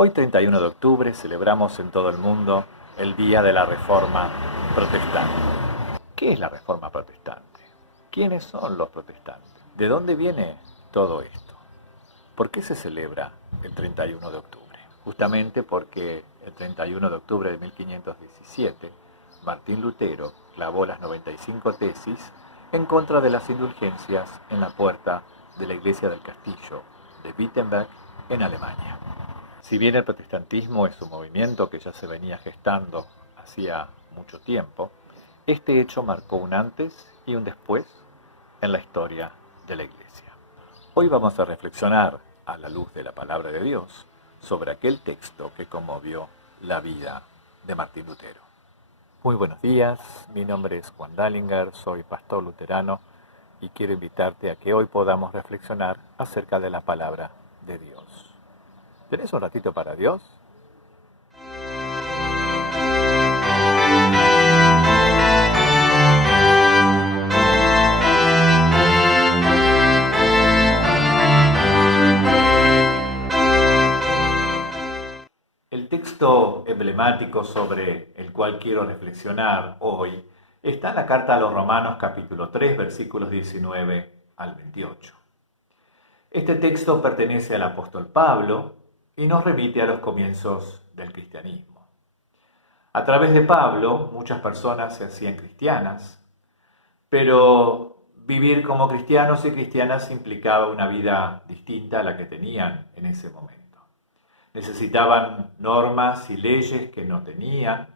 Hoy, 31 de octubre, celebramos en todo el mundo el Día de la Reforma Protestante. ¿Qué es la Reforma Protestante? ¿Quiénes son los protestantes? ¿De dónde viene todo esto? ¿Por qué se celebra el 31 de octubre? Justamente porque el 31 de octubre de 1517, Martín Lutero clavó las 95 tesis en contra de las indulgencias en la puerta de la iglesia del castillo de Wittenberg en Alemania. Si bien el protestantismo es un movimiento que ya se venía gestando hacía mucho tiempo, este hecho marcó un antes y un después en la historia de la Iglesia. Hoy vamos a reflexionar, a la luz de la palabra de Dios, sobre aquel texto que conmovió la vida de Martín Lutero. Muy buenos días, mi nombre es Juan Dallinger, soy pastor luterano y quiero invitarte a que hoy podamos reflexionar acerca de la palabra de Dios. ¿Tenés un ratito para Dios? El texto emblemático sobre el cual quiero reflexionar hoy está en la carta a los Romanos capítulo 3, versículos 19 al 28. Este texto pertenece al apóstol Pablo y nos remite a los comienzos del cristianismo. A través de Pablo, muchas personas se hacían cristianas, pero vivir como cristianos y cristianas implicaba una vida distinta a la que tenían en ese momento. Necesitaban normas y leyes que no tenían,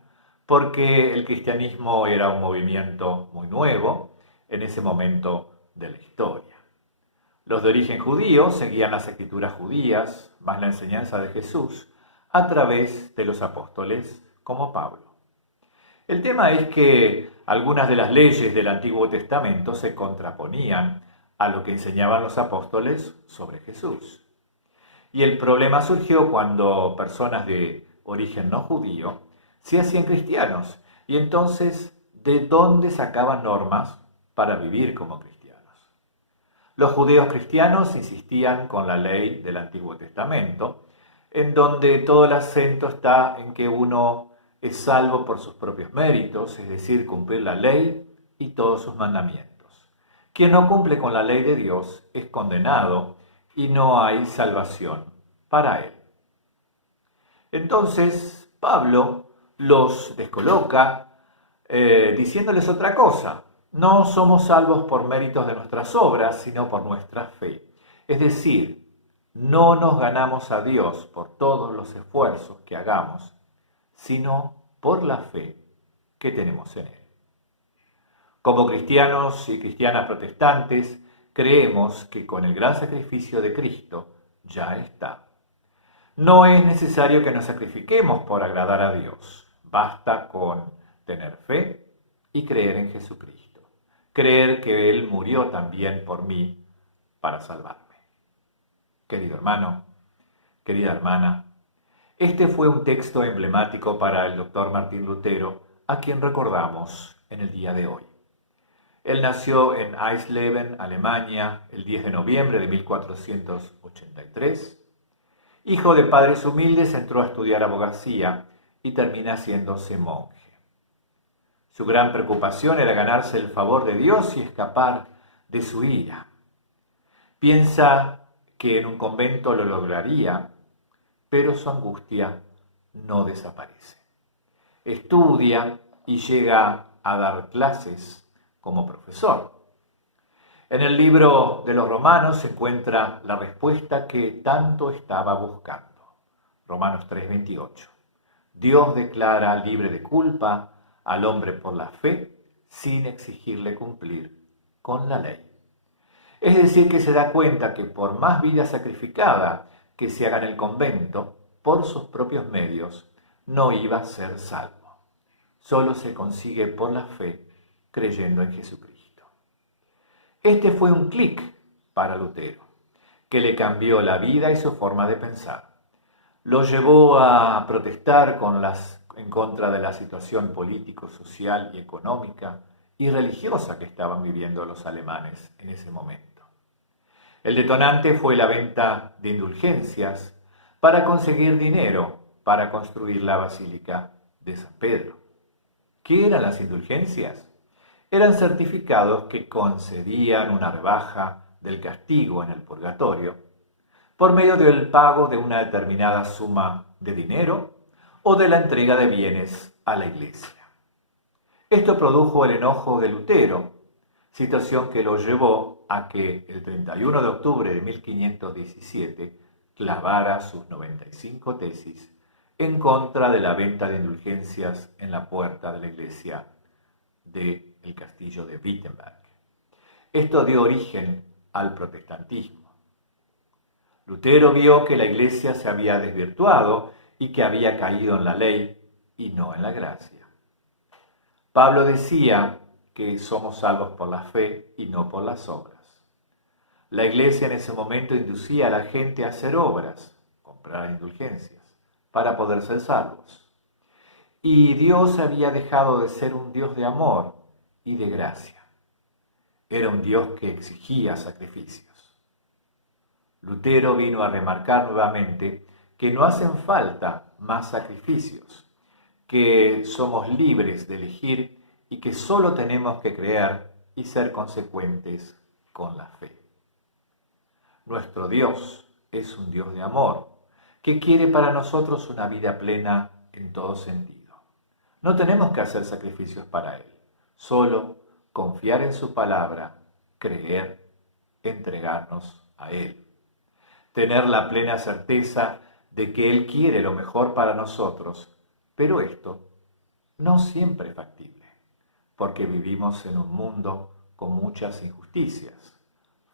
porque el cristianismo era un movimiento muy nuevo en ese momento de la historia. Los de origen judío seguían las escrituras judías, más la enseñanza de Jesús, a través de los apóstoles como Pablo. El tema es que algunas de las leyes del Antiguo Testamento se contraponían a lo que enseñaban los apóstoles sobre Jesús. Y el problema surgió cuando personas de origen no judío se hacían cristianos. Y entonces, ¿de dónde sacaban normas para vivir como cristianos? Los judíos cristianos insistían con la ley del Antiguo Testamento, en donde todo el acento está en que uno es salvo por sus propios méritos, es decir, cumplir la ley y todos sus mandamientos. Quien no cumple con la ley de Dios es condenado y no hay salvación para él. Entonces, Pablo los descoloca diciéndoles otra cosa. No somos salvos por méritos de nuestras obras, sino por nuestra fe. Es decir, no nos ganamos a Dios por todos los esfuerzos que hagamos, sino por la fe que tenemos en Él. Como cristianos y cristianas protestantes, creemos que con el gran sacrificio de Cristo ya está. No es necesario que nos sacrifiquemos por agradar a Dios. Basta con tener fe y creer en Jesucristo. Creer que Él murió también por mí para salvarme. Querido hermano, querida hermana, este fue un texto emblemático para el doctor Martín Lutero, a quien recordamos en el día de hoy. Él nació en Eisleben, Alemania, el 10 de noviembre de 1483. Hijo de padres humildes, entró a estudiar abogacía y termina haciéndose monje. Su gran preocupación era ganarse el favor de Dios y escapar de su ira. Piensa que en un convento lo lograría, pero su angustia no desaparece. Estudia y llega a dar clases como profesor. En el libro de los Romanos se encuentra la respuesta que tanto estaba buscando. Romanos 3:28. Dios declara libre de culpa al hombre por la fe sin exigirle cumplir con la ley. Es decir, que se da cuenta que por más vida sacrificada que se haga en el convento, por sus propios medios, no iba a ser salvo. Solo se consigue por la fe creyendo en Jesucristo. Este fue un clic para Lutero, que le cambió la vida y su forma de pensar. Lo llevó a protestar en contra de la situación político, social y económica y religiosa que estaban viviendo los alemanes en ese momento. El detonante fue la venta de indulgencias para conseguir dinero para construir la Basílica de San Pedro. ¿Qué eran las indulgencias? Eran certificados que concedían una rebaja del castigo en el purgatorio por medio del pago de una determinada suma de dinero o de la entrega de bienes a la Iglesia. Esto produjo el enojo de Lutero, situación que lo llevó a que el 31 de octubre de 1517 clavara sus 95 tesis en contra de la venta de indulgencias en la puerta de la iglesia del castillo de Wittenberg. Esto dio origen al protestantismo. Lutero vio que la iglesia se había desvirtuado y que había caído en la ley y no en la gracia. Pablo decía que somos salvos por la fe y no por las obras. La iglesia en ese momento inducía a la gente a hacer obras, comprar indulgencias, para poder ser salvos. Y Dios había dejado de ser un Dios de amor y de gracia. Era un Dios que exigía sacrificios. Lutero vino a remarcar nuevamente que no hacen falta más sacrificios, que somos libres de elegir y que solo tenemos que creer y ser consecuentes con la fe. Nuestro Dios es un Dios de amor, que quiere para nosotros una vida plena en todo sentido. No tenemos que hacer sacrificios para Él, solo confiar en su palabra, creer, entregarnos a Él. Tener la plena certeza de que Él quiere lo mejor para nosotros, pero esto no siempre es factible, porque vivimos en un mundo con muchas injusticias,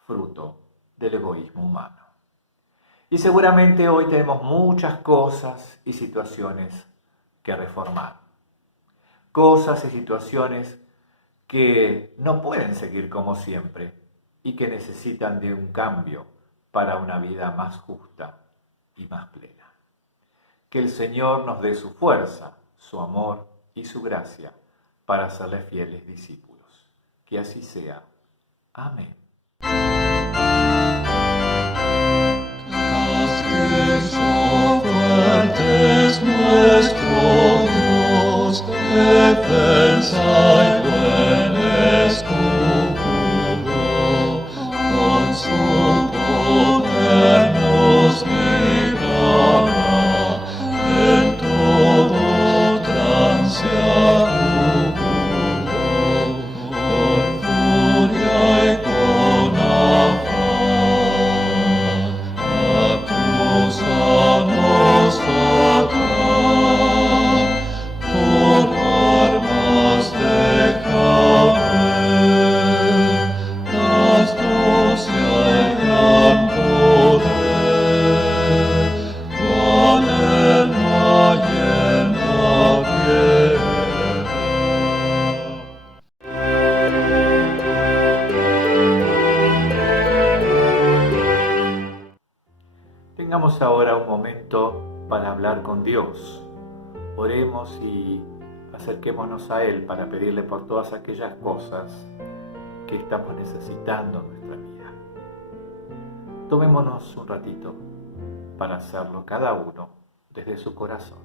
fruto del egoísmo humano. Y seguramente hoy tenemos muchas cosas y situaciones que reformar. Cosas y situaciones que no pueden seguir como siempre y que necesitan de un cambio para una vida más justa y más plena. Que el Señor nos dé su fuerza, su amor y su gracia para serle fieles discípulos. Que así sea. Amén. Fuerte es nuestro Dios, defensa y buen escudo, con su poder nos librará en todo trance agudo, con furia y con afán, acusanos fatal, por armas déjame, las astucia y gran poder, Valerma llena guerra. Tengamos ahora un momento para hablar con Dios. Oremos y acerquémonos a Él para pedirle por todas aquellas cosas que estamos necesitando en nuestra vida. Tomémonos un ratito para hacerlo cada uno desde su corazón.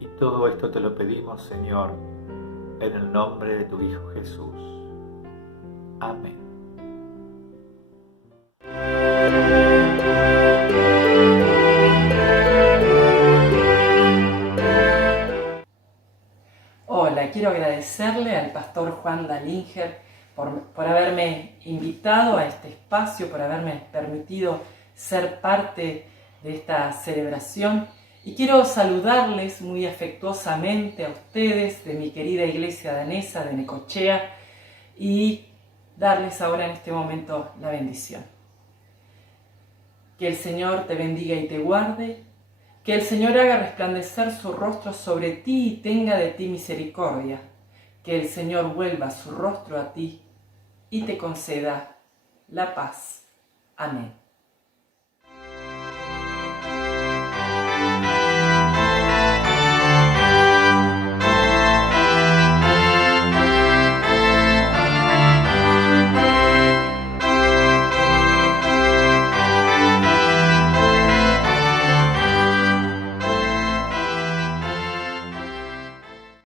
Y todo esto te lo pedimos, Señor, en el nombre de tu Hijo Jesús. Amén. Hola, quiero agradecerle al pastor Juan Dalinger por haberme invitado a este espacio, por haberme permitido ser parte de esta celebración. Y quiero saludarles muy afectuosamente a ustedes de mi querida iglesia danesa de Necochea y darles ahora en este momento la bendición. Que el Señor te bendiga y te guarde, que el Señor haga resplandecer su rostro sobre ti y tenga de ti misericordia, que el Señor vuelva su rostro a ti y te conceda la paz. Amén.